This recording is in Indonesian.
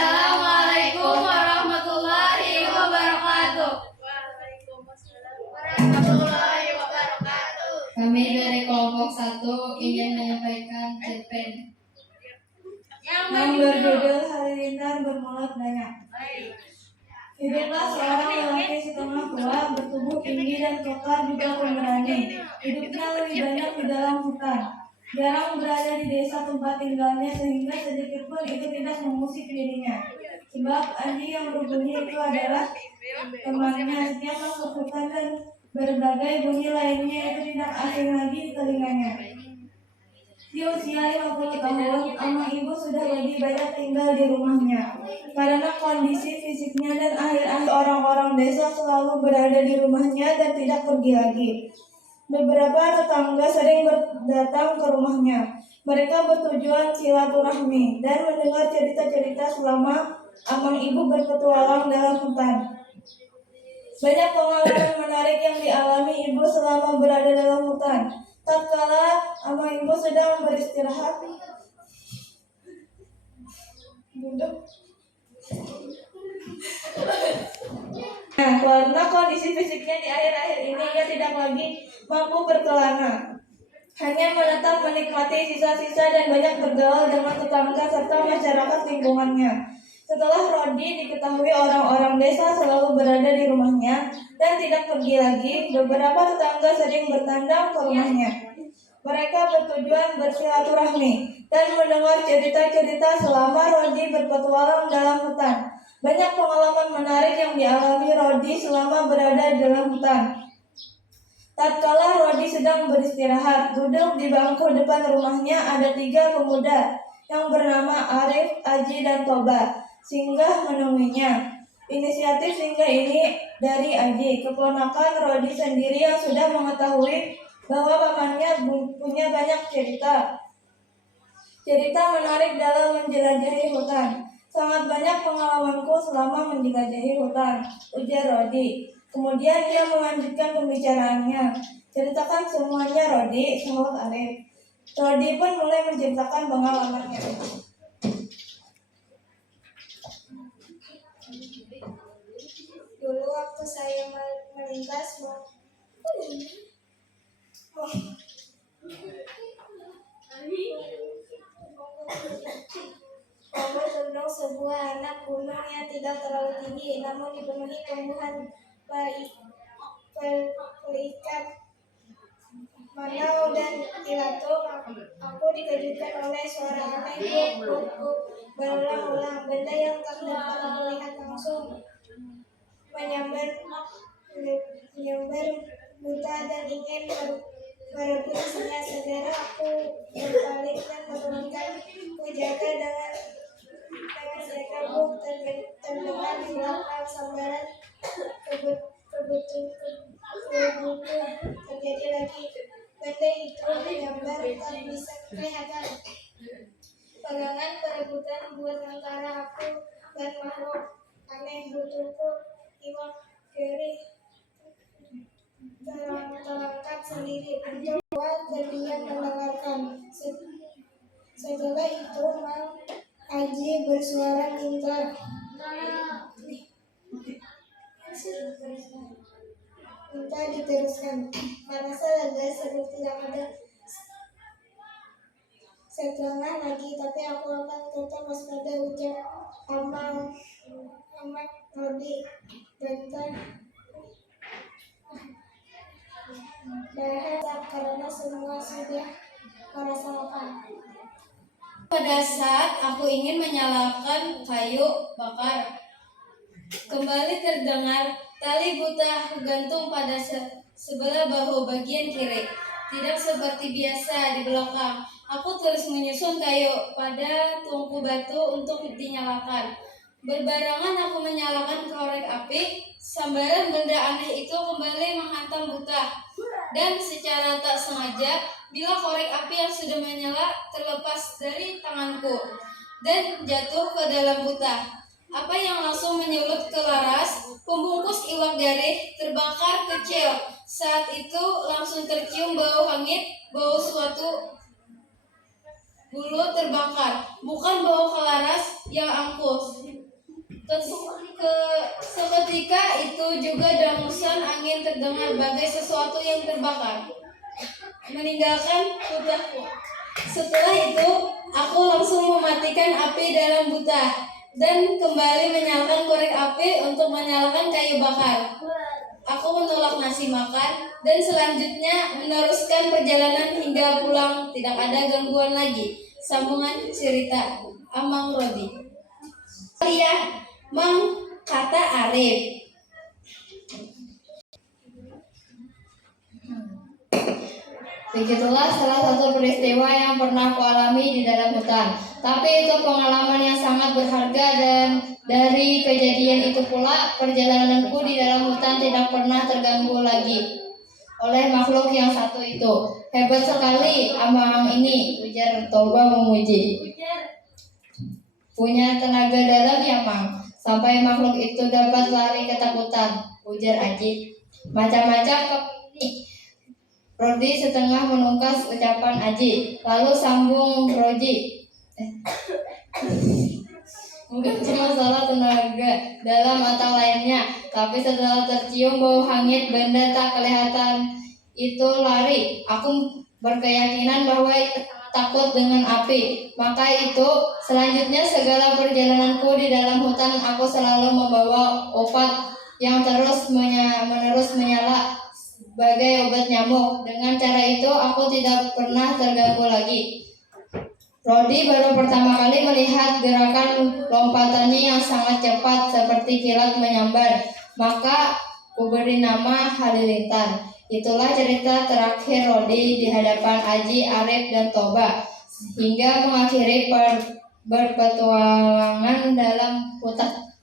Assalamualaikum warahmatullahi wabarakatuh. Waalaikumsalam warahmatullahi wabarakatuh. Kami dari kelompok 1 ingin menyampaikan cerpen yang berjudul Halilintar Bermulut Banyak. Hiduplah seorang lelaki setengah tua, bertubuh tinggi dan kekar juga pemberani. Hidupnya lebih banyak di dalam hutan. Jarang berada di desa tempat tinggalnya sehingga sedikit pun itu tidak mengusik dirinya. Sebab anjing yang berbunyi itu adalah temannya. Setiap masuk hutan dan berbagai bunyi lainnya itu tidak asing lagi di telinganya. Di usia 50 tahun, Amang Ibu sudah lebih banyak tinggal di rumahnya. Karena kondisi fisiknya dan akhir-akhir orang-orang desa selalu berada di rumahnya dan tidak pergi lagi. Beberapa tetangga sering datang ke rumahnya. Mereka bertujuan silaturahmi dan mendengar cerita-cerita selama Amang Ibu berpetualang dalam hutan. Banyak pengalaman menarik yang dialami Ibu selama berada dalam hutan. Tatkala Amang Ibu sedang beristirahat, duduk. Karena kondisi fisiknya di akhir-akhir ini ia tidak lagi mampu berkelana, hanya menetap menikmati sisa-sisa dan banyak bergaul dengan tetangga serta masyarakat lingkungannya. Setelah Rodi diketahui orang-orang desa selalu berada di rumahnya dan tidak pergi lagi, beberapa tetangga sering bertandang ke rumahnya. Mereka bertujuan bersilaturahmi dan mendengar cerita-cerita selama Rodi berpetualang dalam hutan. Banyak pengalaman menarik yang dialami Rodi selama berada dalam hutan. Tatkala Rodi sedang beristirahat, duduk di bangku depan rumahnya ada 3 pemuda yang bernama Arif, Aji, dan Toba singgah menemuinya. Inisiatif singgah ini dari Aji, keponakan Rodi sendiri yang sudah mengetahui bahwa pamannya punya banyak cerita menarik dalam menjelajahi hutan. Sangat banyak pengalamanku selama menjelajahi hutan, ujar Rodi. Kemudian dia melanjutkan pembicaraannya. Ceritakan semuanya, Rodi, sahut Arif. Rodi pun mulai menceritakan pengalamannya. Dulu waktu saya melintas Gunung, sebuah anak gunung yang tidak terlalu tinggi, namun dipenuhi tumbuhan pelikat, manau, dan ilatung. Aku dikejutkan oleh suara aneh buk berulang-ulang. Benda yang tak dapat melihat langsung menyambar buta dan ingin merebut isinya. Segera aku berbalik dan menurunkan senjata dengan senjata buk terdengar di belakang sambaran kebutuhan terjadi lagi. Benda itu menyambar tak bisa kelihatan. Pegangan perebutan buat antara aku dan makhluk aneh butuhku Imam Ferry terangkat sendiri untuk terdiam mendengarkan. Setelah itu Mang Aji bersuara minta diteruskan. Merasa lega sebab tidak ada setengah lagi, tapi aku akan tetap waspada, ujar Ahmad Rodi. Berharap karena semua sudah merasa lapar. Pada saat aku ingin menyalakan kayu bakar, kembali terdengar tali buta gantung pada sebelah bahu bagian kiri. Tidak seperti biasa di belakang. Aku terus menyusun kayu pada tungku batu untuk dinyalakan. Berbarengan aku menyalakan korek api, sambaran benda aneh itu kembali menghantam buta. Dan secara tak sengaja, bila korek api yang sudah menyala terlepas dari tanganku dan jatuh ke dalam buta. Apa yang langsung menyulut ke laras, pembungkus iwak garih terbakar kecil. Saat itu langsung tercium bau hangit, bau suatu bulu terbakar, bukan bau ke laras yang angkuh. Seketika itu juga dengusan angin terdengar bagai sesuatu yang terbakar, meninggalkan putaku. Setelah itu, aku langsung mematikan api dalam buta dan kembali menyalakan korek api untuk menyalakan kayu bakar. Aku menolak nasi makan dan selanjutnya meneruskan perjalanan hingga pulang. Tidak ada gangguan lagi. Sambungan cerita Amang Rodi. Iya, Mang, kata Arif. Begitulah salah satu peristiwa yang pernah kualami di dalam hutan. Tapi itu pengalaman yang sangat berharga, dan dari kejadian itu pula perjalananku di dalam hutan tidak pernah terganggu lagi oleh makhluk yang satu itu. Hebat sekali Amang ini, ujar Toba memuji. Punya tenaga dalam ya, Mang, sampai makhluk itu dapat lari ketakutan, ujar Aji. Macam-macam kau ini. Rodi setengah menungkas ucapan Aji, lalu sambung Rodi. Bukan cuma salah tenaga dalam atau lainnya, tapi setelah tercium bau hangit benda tak kelihatan itu lari. Aku berkeyakinan bahwa ia takut dengan api. Maka itu selanjutnya segala perjalananku di dalam hutan aku selalu membawa obat yang menerus menyala sebagai obat nyamuk. Dengan cara itu aku tidak pernah terganggu lagi. Rodi baru pertama kali melihat gerakan lompatannya yang sangat cepat seperti kilat menyambar. Maka kuberi nama Halilintar. Itulah cerita terakhir Rodi di hadapan Aji, Arif, dan Toba, hingga mengakhiri berpetualangan dalam hutan.